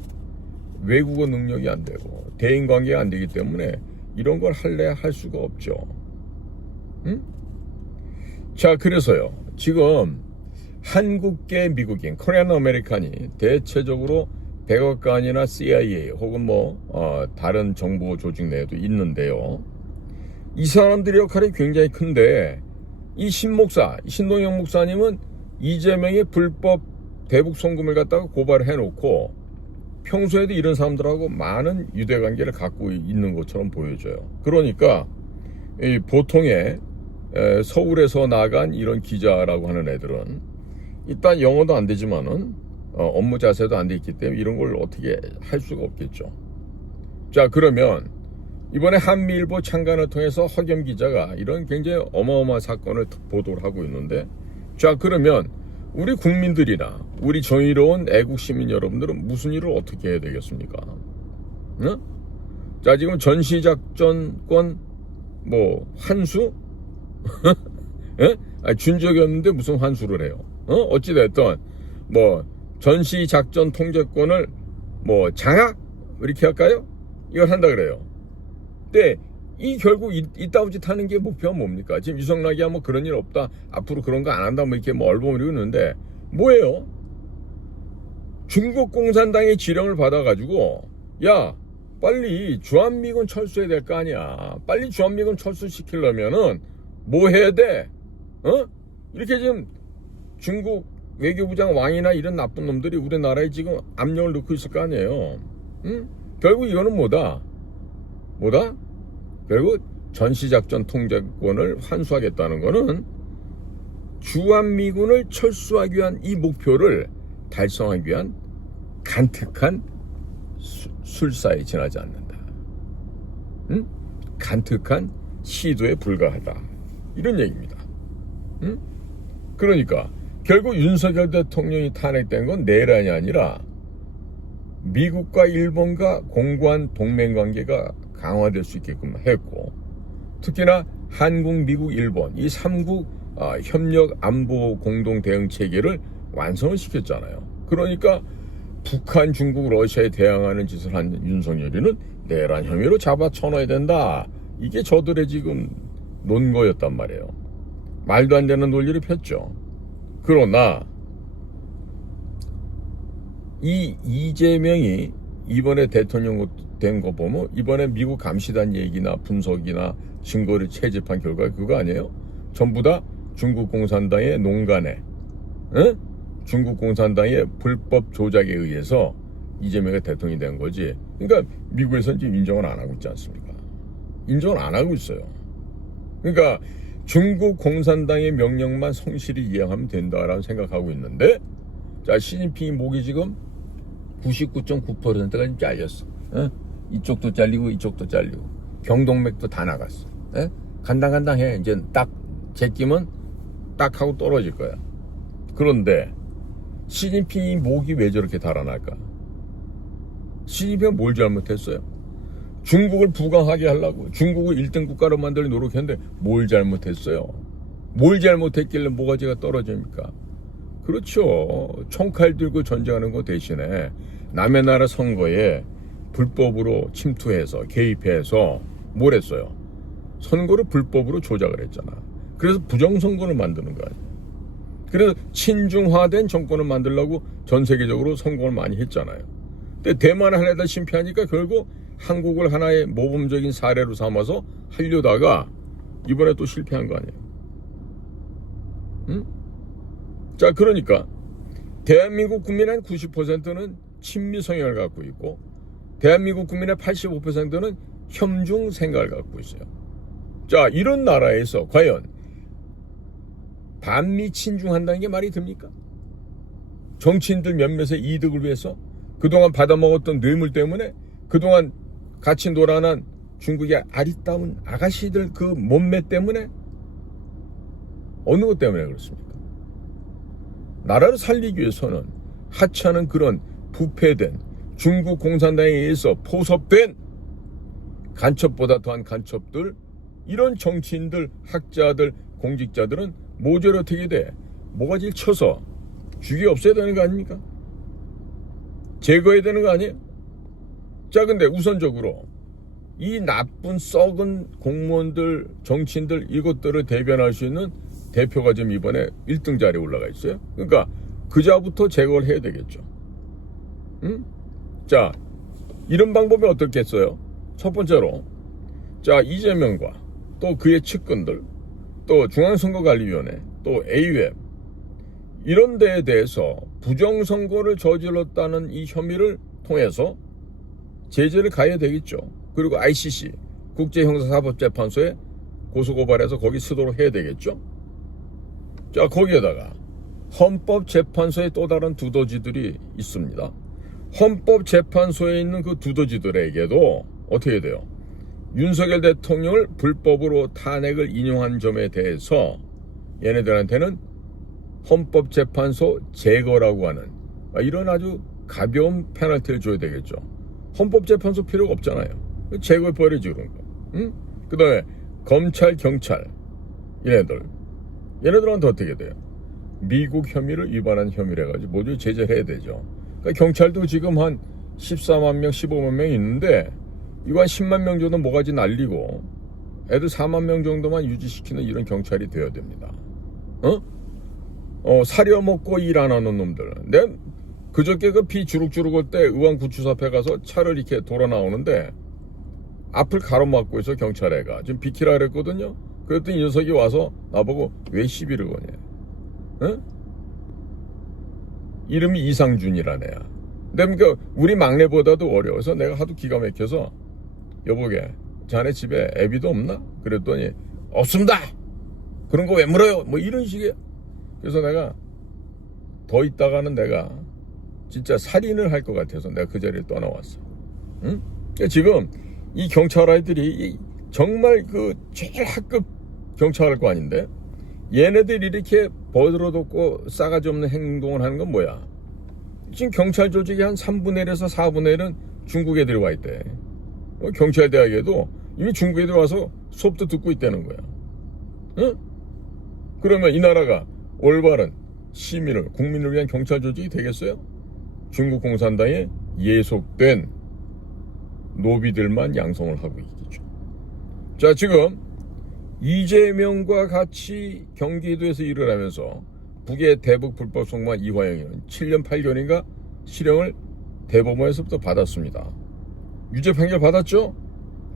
외국어 능력이 안 되고 대인관계가 안 되기 때문에 이런 걸 할 수가 없죠. 응? 자, 그래서요 지금 한국계 미국인 코리안 아메리칸이 대체적으로 백악관이나 CIA 혹은 다른 정보 조직 내에도 있는데요. 이 사람들의 역할이 굉장히 큰데 이 신동영 목사님은 이재명의 불법 대북 송금을 갖다가 고발을 해놓고 평소에도 이런 사람들하고 많은 유대관계를 갖고 있는 것처럼 보여져요. 그러니까 이 보통의 서울에서 나간 이런 기자라고 하는 애들은 일단 영어도 안 되지만은 업무 자세도 안 돼 있기 때문에 이런 걸 어떻게 할 수가 없겠죠. 자, 그러면 이번에 한미일보 창간을 통해서 허겸 기자가 이런 굉장히 어마어마한 사건을 보도를 하고 있는데, 자, 그러면 우리 국민들이나 우리 정의로운 애국 시민 여러분들은 무슨 일을 어떻게 해야 되겠습니까? 응? 자, 지금 전시작전권 환수? 예? 준 적이 없는데 무슨 환수를 해요? 어찌됐든 전시작전 통제권을 장악? 이렇게 할까요? 이걸 한다 그래요. 근데 이 결국 이따위 짓 하는 게 목표가 뭡니까? 지금 유성락이야 그런 일 없다, 앞으로 그런 거 안 한다 이렇게 얼버무리고 있는데 뭐예요? 중국 공산당의 지령을 받아가지고 야 빨리 주한미군 철수해야 될 거 아니야. 빨리 주한미군 철수시키려면은 뭐 해야 돼? 이렇게 지금 중국 외교부장 왕이나 이런 나쁜 놈들이 우리나라에 지금 압력을 넣고 있을 거 아니에요. 응? 결국 이거는 뭐다? 결국 전시작전 통제권을 환수하겠다는 거는 주한미군을 철수하기 위한 이 목표를 달성하기 위한 간특한 술사에 지나지 않는다. 응? 간특한 시도에 불과하다. 이런 얘기입니다. 응? 그러니까 결국 윤석열 대통령이 탄핵된 건 내란이 아니라 미국과 일본과 공고한 동맹관계가 강화될 수 있게끔 했고, 특히나 한국, 미국, 일본 이 3국 협력 안보 공동 대응 체계를 완성을 시켰잖아요. 그러니까 북한, 중국, 러시아에 대항하는 짓을 한 윤석열이는 내란 혐의로 잡아쳐놔야 된다. 이게 저들의 지금 논거였단 말이에요. 말도 안 되는 논리를 폈죠. 그러나 이 이재명이 이번에 대통령 된 거 보면 이번에 미국 감시단 얘기나 분석이나 증거를 채집한 결과 그거 아니에요? 전부 다 중국 공산당의 농간에, 중국 공산당의 불법 조작에 의해서 이재명이 대통령이 된 거지. 그러니까 미국에서는 지금 인정을 안 하고 있지 않습니까? 인정을 안 하고 있어요. 그러니까 중국 공산당의 명령만 성실히 이행하면 된다라고 생각하고 있는데, 자, 시진핑이 목이 지금 99.9%가 지금 잘렸어. 이쪽도 잘리고 이쪽도 잘리고 경동맥도 다 나갔어. 간당간당해. 이제 딱 제끼면 딱 하고 떨어질 거야. 그런데 시진핑이 목이 왜 저렇게 달아날까? 시진핑은 뭘 잘못했어요? 중국을 부강하게 하려고 중국을 1등 국가로 만들려 노력했는데 뭘 잘못했어요? 뭘 잘못했길래 모가지가 떨어집니까? 그렇죠. 총칼 들고 전쟁하는 거 대신에 남의 나라 선거에 불법으로 침투해서 개입해서 뭘 했어요? 선거를 불법으로 조작을 했잖아. 그래서 부정선거를 만드는 거 아니에요. 그래서 친중화된 정권을 만들려고 전 세계적으로 성공을 많이 했잖아요. 근데 대만을 하나에다 심피하니까 결국 한국을 하나의 모범적인 사례로 삼아서 하려다가 이번에 또 실패한 거 아니에요. 자, 그러니까 대한민국 국민의 한 90%는 친미 성향을 갖고 있고 대한민국 국민의 85%는 혐중 생각을 갖고 있어요. 자, 이런 나라에서 과연 반미 친중한다는 게 말이 됩니까? 정치인들 몇몇의 이득을 위해서 그동안 받아먹었던 뇌물 때문에 그동안 같이 놀아난 중국의 아리따운 아가씨들 그 몸매 때문에 어느 것 때문에 그렇습니까? 나라를 살리기 위해서는 하찮은 그런 부패된 중국 공산당에 의해서 포섭된 간첩보다 더한 간첩들, 이런 정치인들, 학자들, 공직자들은 모조리 어떻게 돼? 모가지를 쳐서 죽이 없애야 되는 거 아닙니까? 제거해야 되는 거 아니에요? 자, 근데 우선적으로 이 나쁜 썩은 공무원들, 정치인들 이것들을 대변할 수 있는 대표가 지금 이번에 1등 자리에 올라가 있어요. 그러니까 그자부터 제거를 해야 되겠죠. 자, 이런 방법이 어떻겠어요? 첫 번째로, 자, 이재명과 또 그의 측근들, 또 중앙선거관리위원회, 또 AUM 이런 데에 대해서 부정선거를 저질렀다는 이 혐의를 통해서 제재를 가해야 되겠죠. 그리고 ICC 국제형사사법재판소에 고소고발해서 거기 쓰도록 해야 되겠죠. 자, 거기에다가 헌법재판소의 또 다른 두더지들이 있습니다. 헌법재판소에 있는 그 두더지들에게도 어떻게 해야 돼요? 윤석열 대통령을 불법으로 탄핵을 인용한 점에 대해서 얘네들한테는 헌법재판소 제거라고 하는 이런 아주 가벼운 페널티를 줘야 되겠죠. 헌법재판소 필요가 없잖아요. 제거해버리지 그런 거. 그 다음에 검찰, 경찰 얘네들한테 어떻게 돼요? 미국 혐의를 위반한 혐의를 해가지고 모두 제재를 해야 되죠. 그러니까 경찰도 지금 한 14만 명, 15만 명 있는데 이거 한 10만 명 정도 모가지 날리고 애들 4만 명 정도만 유지시키는 이런 경찰이 되어야 됩니다. 사려먹고 일 안 하는 놈들. 내가 그저께 그 비 주룩주룩 올 때 의왕구치소 앞에 가서 차를 이렇게 돌아 나오는데 앞을 가로막고 있어 경찰애가. 지금 비키라 그랬거든요. 그랬더니 이 녀석이 와서 나보고 왜 시비를 거냐. 이름이 이상준이란 애야. 근데 그러니까 우리 막내보다도 어려워서 내가 하도 기가 막혀서 여보게 자네 집에 애비도 없나? 그랬더니 없습니다. 그런 거 왜 물어요? 뭐 이런 식이야. 그래서 내가 더 있다가는 내가 진짜 살인을 할 것 같아서 내가 그 자리를 떠나왔어. 그러니까 지금 이 경찰 아이들이 정말 그 제일 학급 경찰관인데 얘네들이 이렇게 버들어뒀고 싸가지 없는 행동을 하는 건 뭐야? 지금 경찰 조직이 한 3분의 1에서 4분의 1은 중국 애들이 와 있대. 경찰대학에도 이미 중국 애들이 와서 수업도 듣고 있다는 거야. 그러면 이 나라가 올바른 시민을, 국민을 위한 경찰 조직이 되겠어요? 중국 공산당에 예속된 노비들만 양성을 하고 있겠죠. 자, 지금 이재명과 같이 경기도에서 일을 하면서 북의 대북 불법 송만 이화영이는 7년 8개월인가 실형을 대법원에서부터 받았습니다. 유죄 판결 받았죠?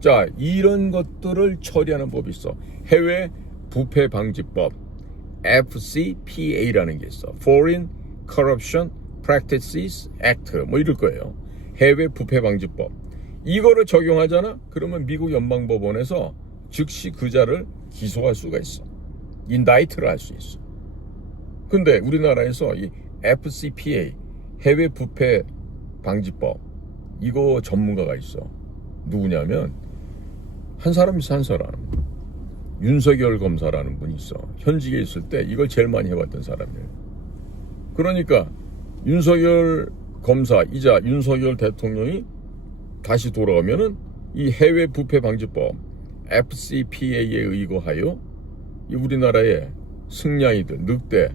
자, 이런 것들을 처리하는 법이 있어. 해외 부패 방지법, FCPA라는 게 있어. Foreign Corruption Practices Act 뭐 이럴 거예요. 해외 부패 방지법. 이거를 적용하잖아? 그러면 미국 연방법원에서 즉시 그자를 기소할 수가 있어. 인다이트를 할 수 있어. 근데 우리나라에서 이 FCPA 해외 부패 방지법 이거 전문가가 있어. 누구냐면 한 사람 있어. 한 사람. 윤석열 검사라는 분이 있어. 현직에 있을 때 이걸 제일 많이 해봤던 사람이에요. 그러니까 윤석열 검사이자 윤석열 대통령이 다시 돌아오면은 이 해외 부패 방지법 FCPA에 의거하여 이 우리나라의 승냥이들, 늑대,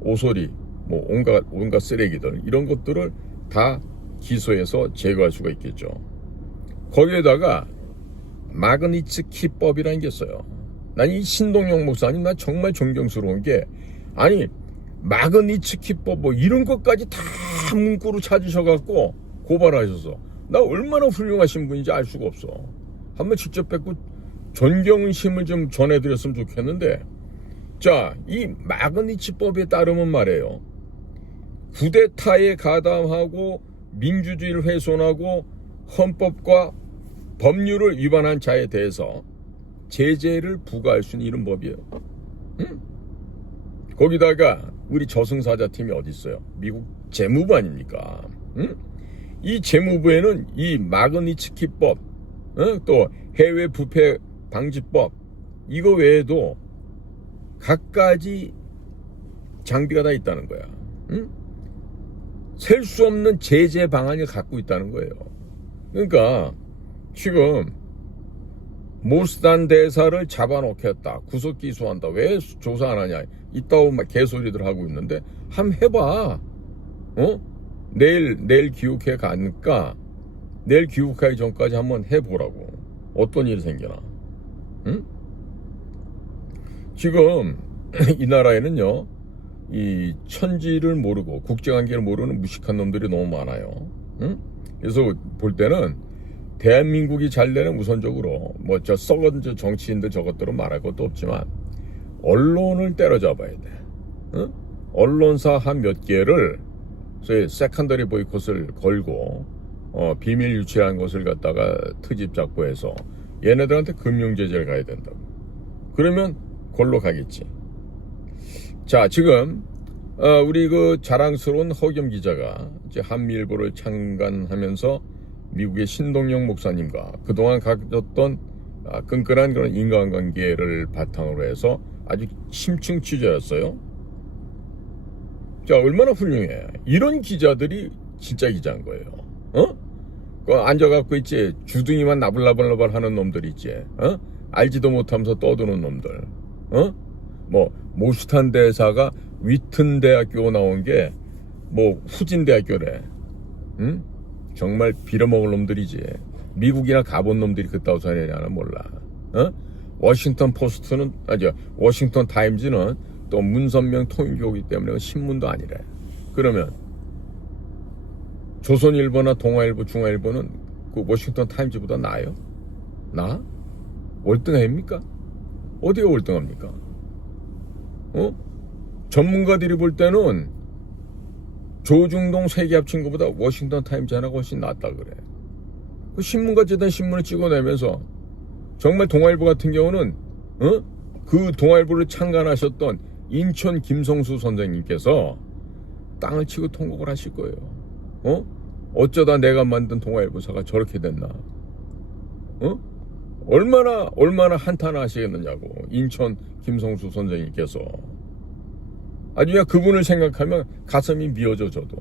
오소리, 온갖 쓰레기들 이런 것들을 다 기소해서 제거할 수가 있겠죠. 거기에다가 마그니츠키법이라는 게 있어요. 난 이 신동영 목사님 나 정말 존경스러운 게 아니 마그니츠키법 이런 것까지 다 문구로 찾으셔갖고 고발하셔서 나 얼마나 훌륭하신 분인지 알 수가 없어. 한번 직접 뵙고 존경심을 좀 전해드렸으면 좋겠는데 자, 이 마그니츠법에 따르면 말이에요. 쿠데타에 가담하고 민주주의를 훼손하고 헌법과 법률을 위반한 자에 대해서 제재를 부과할 수 있는 이런 법이에요. 응? 거기다가 우리 저승사자팀이 어디 있어요? 미국 재무부 아닙니까? 응? 이 재무부에는 이 마그니츠키법, 또 해외 부패 방지법 이거 외에도 갖가지 장비가 다 있다는 거야. 응? 셀 수 없는 제재 방안을 갖고 있다는 거예요. 그러니까 지금 모스단 대사를 잡아놓겠다. 구속 기소한다. 왜 조사 안 하냐. 이따오 막 개소리들 하고 있는데 한번 해봐. 내일 귀국해 가니까 내일 귀국하기 전까지 한번 해보라고. 어떤 일이 생겨나. 응? 지금 이 나라에는요. 이 천지를 모르고 국제관계를 모르는 무식한 놈들이 너무 많아요. 응? 그래서 볼 때는 대한민국이 잘 되는 우선적으로 저 썩은 정치인들 저것들은 말할 것도 없지만 언론을 때려잡아야 돼. 응? 언론사 한 몇 개를 소위 세컨더리 보이콧을 걸고 비밀 유치한 것을 갖다가 트집 잡고 해서 얘네들한테 금융제재를 가야 된다고. 그러면 골로 가겠지. 자, 지금 우리 그 자랑스러운 허겸 기자가 이제 한미일보를 창간하면서 미국의 신동영 목사님과 그동안 가졌던 끈끈한 그런 인간관계를 바탕으로 해서 아주 심층 취재였어요. 자, 얼마나 훌륭해. 이런 기자들이 진짜 기자인 거예요. 앉아갖고 있지 주둥이만 나불나불나불 하는 놈들 있지. 알지도 못하면서 떠드는 놈들. 모스탄 대사가 위튼 대학교 나온 게 후진 대학교래. 응? 정말 빌어먹을 놈들이지. 미국이나 가본 놈들이 그따위 소리냐나 몰라. 워싱턴 포스트는 워싱턴 타임즈는 또 문선명 통일교이기 때문에 신문도 아니래. 그러면 조선일보나 동아일보, 중앙일보는 그 워싱턴 타임즈보다 나아요? 나? 월등합니까? 어디가 월등합니까? 전문가들이 볼 때는 조중동 세계 합친 것보다 워싱턴 타임즈 하나가 훨씬 낫다 그래. 그 신문같이 된 신문을 찍어내면서 정말 동아일보 같은 경우는 그 동아일보를 창간하셨던 인천 김성수 선생님께서 땅을 치고 통곡을 하실 거예요. 어쩌다 내가 만든 동아일보사가 저렇게 됐나? 얼마나 한탄하시겠느냐고. 인천 김성수 선생님께서. 아주 그냥 그분을 생각하면 가슴이 미어져 저도.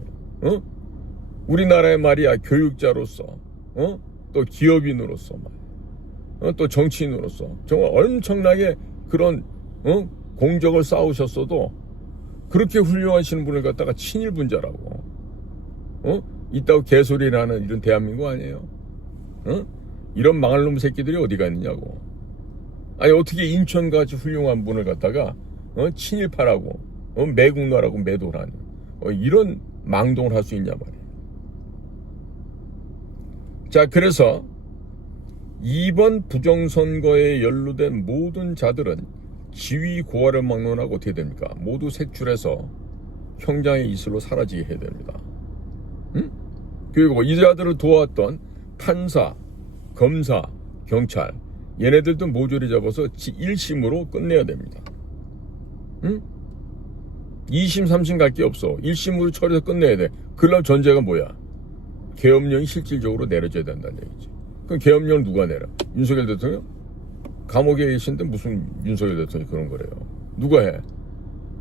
우리나라의 말이야 교육자로서, 또 기업인으로서, 또 정치인으로서 정말 엄청나게 그런 공적을 쌓으셨어도 그렇게 훌륭하신 분을 갖다가 친일분자라고 이따고 개소리라는 이런 대한민국 아니에요? 이런 망할 놈 새끼들이 어디가 있느냐고. 아니 어떻게 인천같이 훌륭한 분을 갖다가 친일파라고 매국노라고 매도라니 이런 망동을 할 수 있냐 말이에요. 자, 그래서 이번 부정선거에 연루된 모든 자들은 지위 고하를 막론하고 어떻게 됩니까? 모두 색출해서 형장의 이슬로 사라지게 해야 됩니다. 응? 그리고 이자들을 도왔던 판사, 검사, 경찰 얘네들도 모조리 잡아서 1심으로 끝내야 됩니다. 응? 2심, 3심 갈 게 없어. 1심으로 처리해서 끝내야 돼. 그러려면 전제가 뭐야? 계엄령이 실질적으로 내려져야 된다는 얘기지. 그럼 계엄령을 누가 내려? 윤석열 대통령? 감옥에 계신데 무슨 윤석열 대통령이 그런 거래요. 누가 해?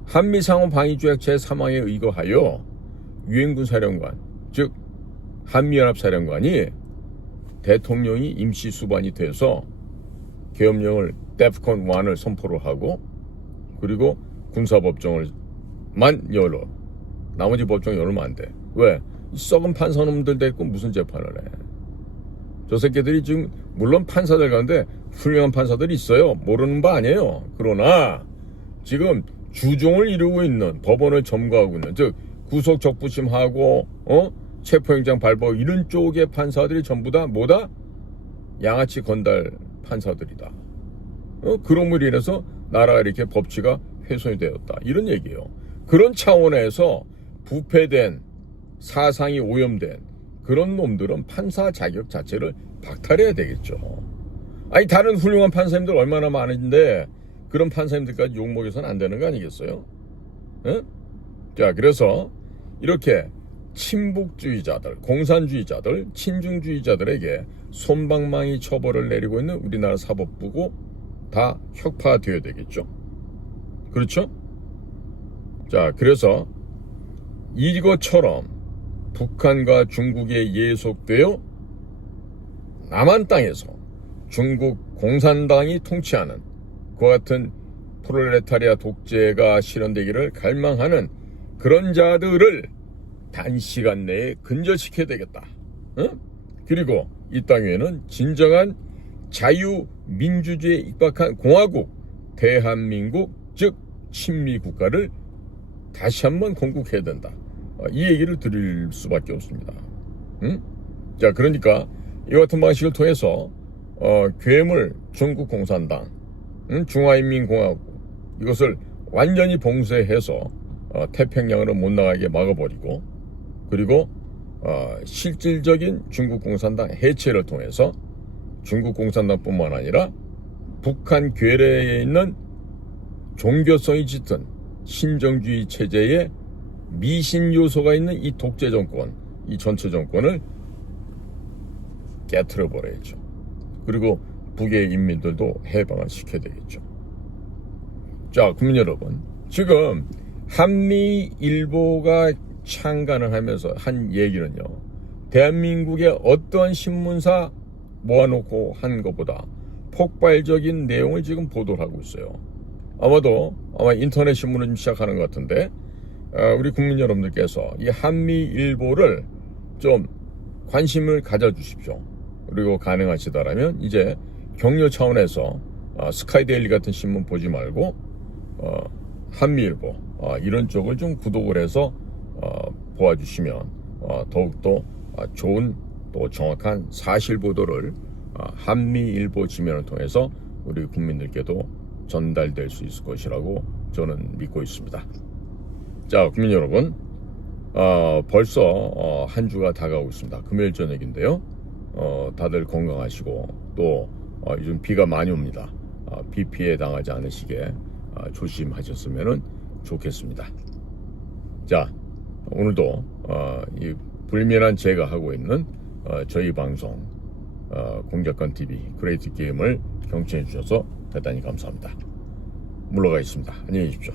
한미상호방위조약 제3항에 의거하여 유엔군 사령관, 즉 한미연합사령관이 대통령이 임시 수반이 돼서 계엄령을 데프콘 1을 선포를 하고 그리고 군사법정을만 열어. 나머지 법정 열으면 안 돼. 왜? 썩은 판사놈들 데리고 무슨 재판을 해. 저 새끼들이 지금 물론 판사들 가운데 훌륭한 판사들이 있어요. 모르는 바 아니에요. 그러나 지금 주종을 이루고 있는 법원을 점거하고 있는 즉 구속적부심하고 체포영장 발부 이런 쪽의 판사들이 전부 다 뭐다? 양아치 건달 판사들이다. 그럼으로 인해서 나라가 이렇게 법치가 훼손이 되었다. 이런 얘기예요. 그런 차원에서 부패된 사상이 오염된 그런 놈들은 판사 자격 자체를 박탈해야 되겠죠. 아니 다른 훌륭한 판사님들 얼마나 많은데 그런 판사님들까지 욕먹여서는 안 되는 거 아니겠어요? 에? 자, 그래서 이렇게 친북주의자들, 공산주의자들, 친중주의자들에게 솜방망이 처벌을 내리고 있는 우리나라 사법부고 다 혁파되어야 되겠죠. 그렇죠? 자, 그래서 이것처럼 북한과 중국에 예속되어 남한 땅에서 중국 공산당이 통치하는 그와 같은 프롤레타리아 독재가 실현되기를 갈망하는 그런 자들을 단시간 내에 근절시켜야 되겠다. 그리고 이 땅 위에는 진정한 자유민주주의에 입각한 공화국 대한민국 즉 친미국가를 다시 한번 건국해야 된다. 이 얘기를 드릴 수밖에 없습니다. 자, 그러니까 이 같은 방식을 통해서 괴물 중국 공산당, 중화인민공화국 이것을 완전히 봉쇄해서 태평양으로 못 나가게 막아버리고 그리고 실질적인 중국 공산당 해체를 통해서 중국 공산당뿐만 아니라 북한 괴뢰에 있는 종교성이 짙은 신정주의 체제의 미신 요소가 있는 이 독재 정권, 이 전체 정권을 깨트려 버려야죠. 그리고 북의 인민들도 해방을 시켜야 되겠죠. 자, 국민 여러분, 지금 한미일보가 창간을 하면서 한 얘기는요, 대한민국의 어떠한 신문사 모아놓고 한 것보다 폭발적인 내용을 지금 보도를 하고 있어요. 아마 인터넷 신문을 좀 시작하는 것 같은데 우리 국민 여러분들께서 이 한미일보를 좀 관심을 가져주십시오. 그리고 가능하시다라면 이제 격려 차원에서 스카이데일리 같은 신문 보지 말고 한미일보 이런 쪽을 좀 구독을 해서 보아주시면 더욱더 좋은 또 정확한 사실 보도를 한미일보 지면을 통해서 우리 국민들께도 전달될 수 있을 것이라고 저는 믿고 있습니다. 자, 국민 여러분, 벌써 한 주가 다가오고 있습니다. 금요일 저녁인데요. 다들 건강하시고 또 요즘 비가 많이 옵니다. 비 피해 당하지 않으시게 조심하셨으면 좋겠습니다. 자, 오늘도 이 불면한 제가 하고 있는 저희 방송 공작권 TV 그레이트 게임을 경청해 주셔서 대단히 감사합니다. 물러가겠습니다. 안녕히 계십시오.